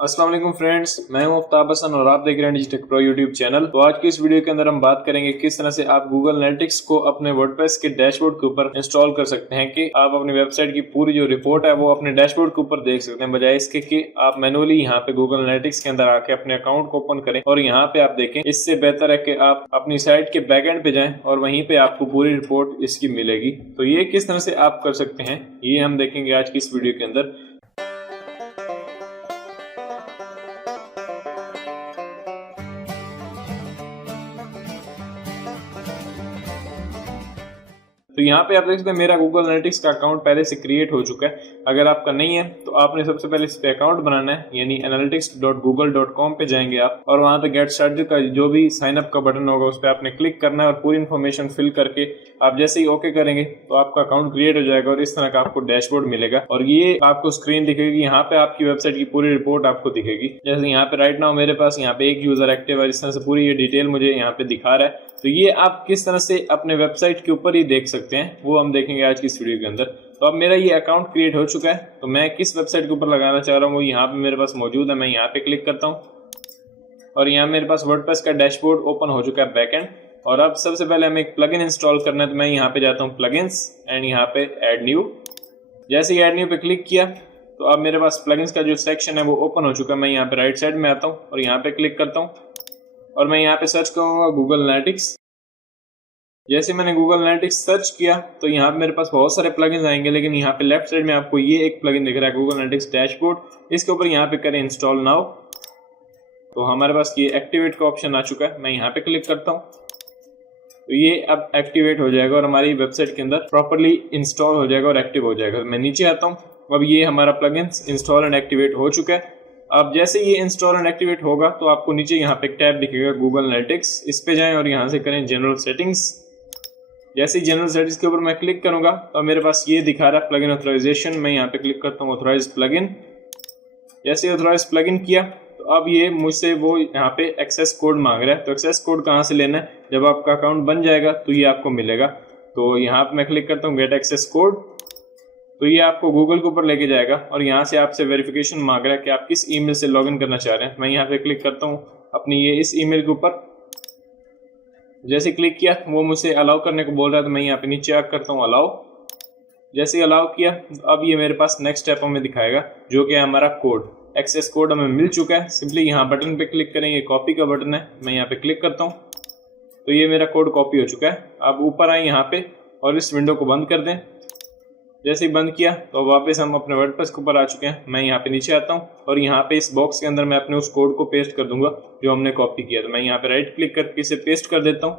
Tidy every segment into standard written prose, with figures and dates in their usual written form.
अस्सलाम वालेकुम फ्रेंड्स, मैं हूं आफ्ताब हसन और आप देख रहे हैं डिजिटेक प्रो यूट्यूब चैनल। तो आज की इस वीडियो के अंदर हम बात करेंगे किस तरह से आप गूगल एनालिटिक्स को अपने वर्डप्रेस के डैशबोर्ड के ऊपर इंस्टॉल कर सकते हैं कि आप अपनी वेबसाइट की पूरी जो रिपोर्ट है वो अपने डैशबोर्ड के ऊपर देख सकते हैं, बजाय इसके कि आप मैनुअली यहाँ पे गूगल एनालिटिक्स के अंदर आके अपने अकाउंट को ओपन करें और यहाँ पे आप देखें। इससे बेहतर है कि आप अपनी साइट के बैकएंड पे जाएं और वहीं पे आपको पूरी रिपोर्ट इसकी मिलेगी। तो ये किस तरह से आप कर सकते हैं ये हम देखेंगे आज की इस वीडियो के अंदर। तो यहाँ पे आप देख सकते हैं मेरा गूगल एनालिटिक्स का अकाउंट पहले से क्रिएट हो चुका है। अगर आपका नहीं है तो आपने सबसे पहले इस पे अकाउंट बनाना है, यानी analytics.google.com पे जाएंगे आप और वहाँ पे गेट स्टार्टेड का जो भी साइन अप का बटन होगा उस पर आपने क्लिक करना है और पूरी इन्फॉर्मेशन फिल करके आप जैसे ही ओके करेंगे तो आपका अकाउंट क्रिएट हो जाएगा और इस तरह का आपको डैशबोर्ड मिलेगा और ये आपको स्क्रीन दिखेगी। यहाँ पे आपकी वेबसाइट की पूरी रिपोर्ट आपको दिखेगी। जैसे यहाँ पे राइट नाउ मेरे पास यहाँ पे एक यूजर एक्टिव है, इस तरह से पूरी ये डिटेल मुझे यहाँ पे दिखा रहा है। तो ये आप किस तरह से अपने वेबसाइट के ऊपर ही देख सकते हैं वो हम देखेंगे आज की इस वीडियो के अंदर। तो अब मेरा ये अकाउंट क्रिएट हो चुका है, तो मैं किस वेबसाइट के ऊपर लगाना चाह रहा हूँ वो यहाँ पे मेरे पास मौजूद है। मैं यहाँ पे क्लिक करता हूँ और यहाँ मेरे पास वर्डप्रेस का डैशबोर्ड ओपन हो चुका है बैकएंड। और अब सबसे पहले हमें एक प्लगइन इंस्टॉल करना है, तो मैं यहाँ पे जाता हूँ प्लगइन्स एंड यहाँ पे ऐड न्यू। जैसे ही ऐड न्यू पे क्लिक किया तो अब मेरे पास प्लगइन्स का जो सेक्शन है वो ओपन हो चुका है। मैं यहाँ पे राइट साइड में आता हूँ और यहाँ पे क्लिक करता हूँ और मैं यहाँ पे सर्च करूँगा गूगल एनालिटिक्स। जैसे मैंने गूगल एनालिटिक्स सर्च किया तो यहाँ पे मेरे पास बहुत सारे प्लगइन्स आएंगे, लेकिन यहाँ पे लेफ्ट साइड में आपको ये एक प्लगइन दिख रहा है गूगल एनालिटिक्स डैशबोर्ड। इसके ऊपर यहाँ पे करें इंस्टॉल नाउ। तो हमारे पास ये एक्टिवेट का ऑप्शन आ चुका है, मैं यहाँ पे क्लिक करता हूँ तो ये अब एक्टिवेट हो जाएगा और हमारी वेबसाइट के अंदर प्रॉपरली इंस्टॉल हो जाएगा और एक्टिव हो जाएगा। मैं नीचे आता हूँ, अब ये हमारा प्लगइन्स इंस्टॉल एंड एक्टिवेट हो चुका है। अब जैसे ये इंस्टॉल एंड एक्टिवेट होगा तो आपको नीचे यहाँ पे एक टैब दिखेगा गूगल एनालिटिक्स, इस पे जाएं और यहाँ से करें जनरल सेटिंग्स। जैसे ही जनरल सेटिंग्स के ऊपर मैं क्लिक करूंगा तो मेरे पास ये दिखा रहा है प्लगइन ऑथराइजेशन। मैं यहाँ पे क्लिक करता हूँ ऑथराइज प्लगइन। जैसे ऑथराइज प्लगइन किया तो अब ये मुझसे वो यहाँ पे एक्सेस कोड मांग रहा है। तो एक्सेस कोड कहाँ से लेना है, जब आपका अकाउंट बन जाएगा तो ये आपको मिलेगा। तो यहाँ पे मैं क्लिक करता हूँ गेट एक्सेस कोड, तो ये आपको गूगल के ऊपर लेके जाएगा और यहाँ से आपसे वेरिफिकेशन मांग रहा है कि आप किस ईमेल से लॉगिन करना चाह रहे हैं। मैं यहाँ पे क्लिक करता हूँ अपनी ये इस ईमेल के ऊपर। जैसे क्लिक किया वो मुझसे अलाउ करने को बोल रहा है, तो मैं यहाँ पे नीचे आकर करता हूँ अलाउ। जैसे अलाउ किया अब ये मेरे पास नेक्स्ट स्टेप हमें दिखाएगा जो कि हमारा कोड, एक्सेस कोड हमें मिल चुका है। सिंपली यहाँ बटन पे क्लिक करेंगे, कॉपी का बटन है, मैं यहाँ पे क्लिक करता हूँ तो ये मेरा कोड कॉपी हो चुका है। अब ऊपर आए यहाँ पे और इस विंडो को बंद कर दें। जैसे ही बंद किया तो वापस हम अपने वर्डप्रेस के ऊपर आ चुके हैं। मैं यहाँ पे नीचे आता हूँ और यहाँ पे इस बॉक्स के अंदर मैं अपने उस कोड को पेस्ट कर दूंगा जो हमने कॉपी किया। तो मैं यहाँ पे राइट क्लिक करके इसे पेस्ट कर देता हूँ।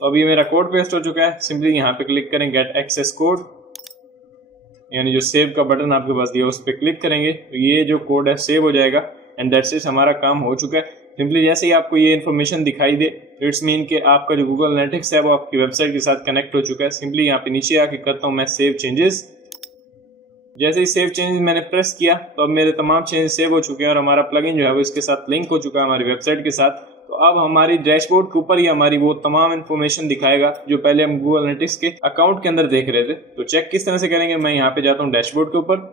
तो अभी मेरा कोड पेस्ट हो चुका है। सिंपली यहाँ पे क्लिक करें गेट एक्सेस कोड, यानी जो सेव का बटन आपके पास दिया उस पर क्लिक करेंगे तो ये जो कोड है सेव हो जाएगा एंड दैट्स इट, हमारा काम हो चुका है। सिंपली जैसे ही आपको ये इन्फॉर्मेशन दिखाई दे तो इट्स मीन कि आपका जो गूगल एनालिटिक्स है वो आपकी वेबसाइट के साथ कनेक्ट हो चुका है। सिंपली यहाँ पे नीचे आके करता हूँ मैं सेव चेंजेस। जैसे ही सेव चेंजेस मैंने प्रेस किया तो अब मेरे तमाम चेंजेस सेव हो चुके हैं और हमारा प्लगइन जो है वो इसके साथ लिंक हो चुका है हमारी वेबसाइट के साथ। तो अब हमारी डैशबोर्ड के ऊपर ही हमारी वो तमाम इन्फॉर्मेशन दिखाएगा जो पहले हम गूगल एनालिटिक्स के अकाउंट के अंदर देख रहे थे। तो चेक किस तरह से करेंगे, मैं यहाँ पे जाता हूँ डैशबोर्ड के ऊपर।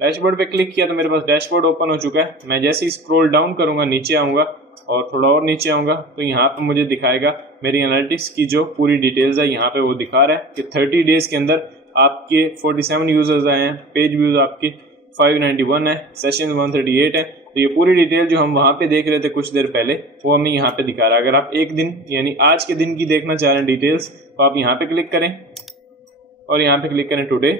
डैशबोर्ड पे क्लिक किया तो मेरे पास डैशबोर्ड ओपन हो चुका है। मैं जैसे ही स्क्रॉल डाउन करूंगा नीचे आऊंगा और थोड़ा और नीचे आऊंगा तो यहाँ पे मुझे दिखाएगा मेरी एनालिटिक्स की जो पूरी डिटेल्स है। यहाँ पे वो दिखा रहा है कि 30 डेज के अंदर आपके 47 यूजर्स आए हैं, पेज व्यूज आपके 591 है, सेशन 138 है। तो ये पूरी डिटेल जो हम वहाँ पे देख रहे थे कुछ देर पहले वो हमें यहाँ पे दिखा रहा है। अगर आप एक दिन यानी आज के दिन की देखना चाह रहे हैं डिटेल्स तो आप यहाँ पे क्लिक करें और यहाँ पे क्लिक करें टुडे।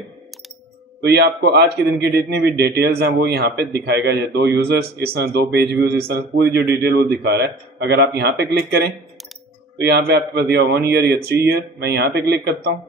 तो ये आपको आज के दिन की जितनी भी डिटेल्स हैं वो यहाँ पे दिखाएगा। ये 2 यूजर्स, इस तरह 2 पेज व्यूज, इस तरह पूरी जो डिटेल वो दिखा रहा है। अगर आप यहाँ पे क्लिक करें तो यहाँ पे आपके पास दिया 1 ईयर या 3 ईयर। मैं यहाँ पे क्लिक करता हूँ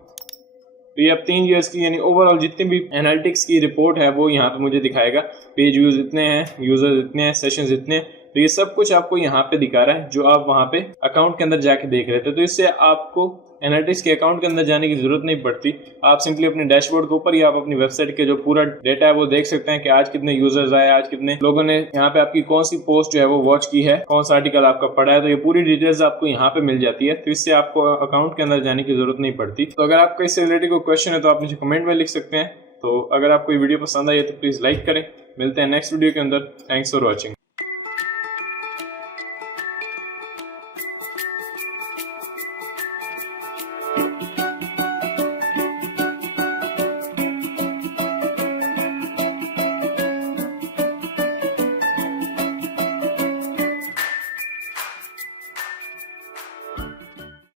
तो ये अब 3 ईयर्स की यानी ओवरऑल जितनी भी एनालिटिक्स की रिपोर्ट है वो यहाँ पे मुझे दिखाएगा। पेज व्यूज इतने हैं, यूजर्स इतने हैं, सेशंस इतने हैं। तो ये सब कुछ आपको यहाँ पे दिखा रहा है जो आप वहाँ पे अकाउंट के अंदर जाके देख रहे थे। तो इससे आपको एनालिटिक्स के अकाउंट के अंदर जाने की जरूरत नहीं पड़ती। आप सिंपली अपने डैशबोर्ड के ऊपर ही आप अपनी वेबसाइट के जो पूरा डेटा है वो देख सकते हैं कि आज कितने यूजर्स आए, आज कितने लोगों ने यहाँ पे आपकी कौन सी पोस्ट जो है वो वॉच की है, कौन सा आर्टिकल आपका पढ़ा है। तो ये पूरी डिटेल्स आपको यहाँ पे मिल जाती है। तो इससे आपको अकाउंट के अंदर जाने की जरूरत नहीं पड़ती। तो अगर आपका इससे रिलेटेड कोई क्वेश्चन है तो आप मुझे कमेंट में लिख सकते हैं। तो अगर आपको ये वीडियो पसंद आई है तो प्लीज़ लाइक करें। मिलते हैं नेक्स्ट वीडियो के अंदर। Thanks for watching.